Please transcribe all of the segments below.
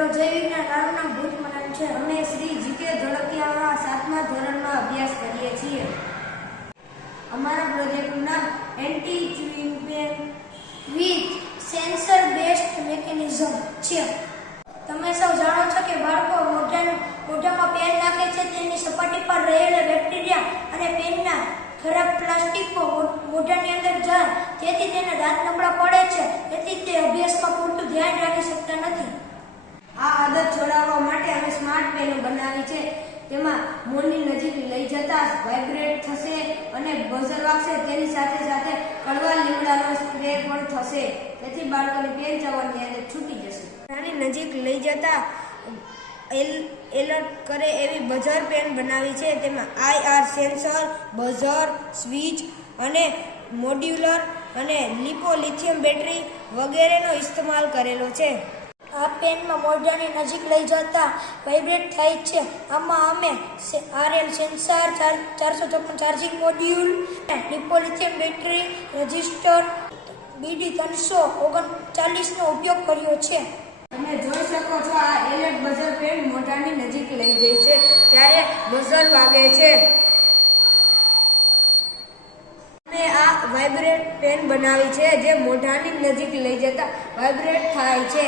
Hello જય વિજ્ઞાન, મારું નામ ભૂત મનન છે. અમે શ્રી જીકે ધોળકિયામાં 7મા ધોરણમાં અભ્યાસ કરીએ છીએ. અમારા પ્રોજેક્ટનું નામ anti chewing pen with sensor based mechanism છે. તમે સૌ જાણો છો કે બાળકો મોઢામાં પેન નાખે છે, તેની સપાટી પર રહેલા બેક્ટેરિયા અને પેનના ખરાબ પ્લાસ્ટિકો મોઢાની અંદર જાય, તેથી તેના દાંત નબળા પડે છે. તેથી તે અભ્યાસમાં પૂરતું ધ્યાન રાખી શકતા નથી. આ આદત છોડાવવા માટે અમે સ્માર્ટ પેનો બનાવી છે. તેમાં મોંની નજીક લઈ જતા વાઇબ્રેટ થશે અને બઝર વાગશે. તેની સાથે સાથે કડવા લીમડાનો સ્પ્રે પણ થશે, તેથી બાળકોની પેન ચાવવાની આદત છૂટી જશે. આની નજીક લઈ જતા એલર્ટ કરે એવી બઝર પેન બનાવી છે. તેમાં IR સેન્સર, બઝર, સ્વિચ અને મોડ્યુલર અને લિપો-લિથિયમ બેટરી વગેરેનો ઇસ્તેમાલ કરેલો છે. આ પેનમાં મોઢાની નજીક લઈ જતા વાઇબ્રેટ થાય છે. આમાં અમે RL sensor, 456 charging module, lipo lithium battery, register BD339નો ઉપયોગ કર્યો છે. તમે જોઈ શકો છો, આ એલર્ટ બઝર પેન મોઢાની નજીક લઈ જાય છે ત્યારે બઝર વાગે છે. અમે આ વાઇબ્રેટ પેન બનાવી છે જે મોઢાની નજીક લઈ જતા વાઇબ્રેટ થાય છે.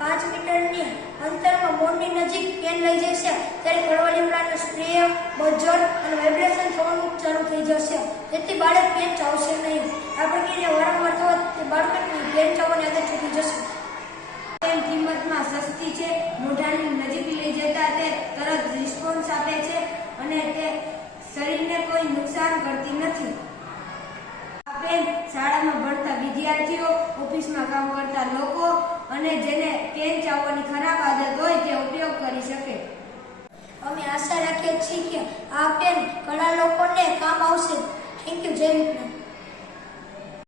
5 મીટરની અંતરમાં મોંની નજીક પેન લઈ જશે ત્યારે કડવા લીમડાનો સ્પ્રે, બઝર અને વાઇબ્રેશન થવાનું ચાલુ થઈ જશે, તેથી બાળક પેન ચાવશે નહીં. આ પ્રક્રિયા વારંવાર થવાથી બાળકની પેન ચાવવાની આદત છૂટી જશે. પેન કિંમતમાં સસ્તી છે. મોઢાની નજીક લઈ જતા તે તરત રિસ્પોન્સ આપે છે અને તે શરીરને કોઈ નુકસાન કરતી નથી. આ પેન શાળામાં ભણતા વિદ્યાર્થીઓ, ઓફિસમાં કામ કરતા લોકો અને જેને પેન ચાવવાની ખરાબ આદત હોય તે ઉપયોગ કરી શકે. અમે આશા રાખીએ છીએ કે આ પેન ઘણા લોકોને કામ આવશે. Thank you. જય વિજ્ઞાન.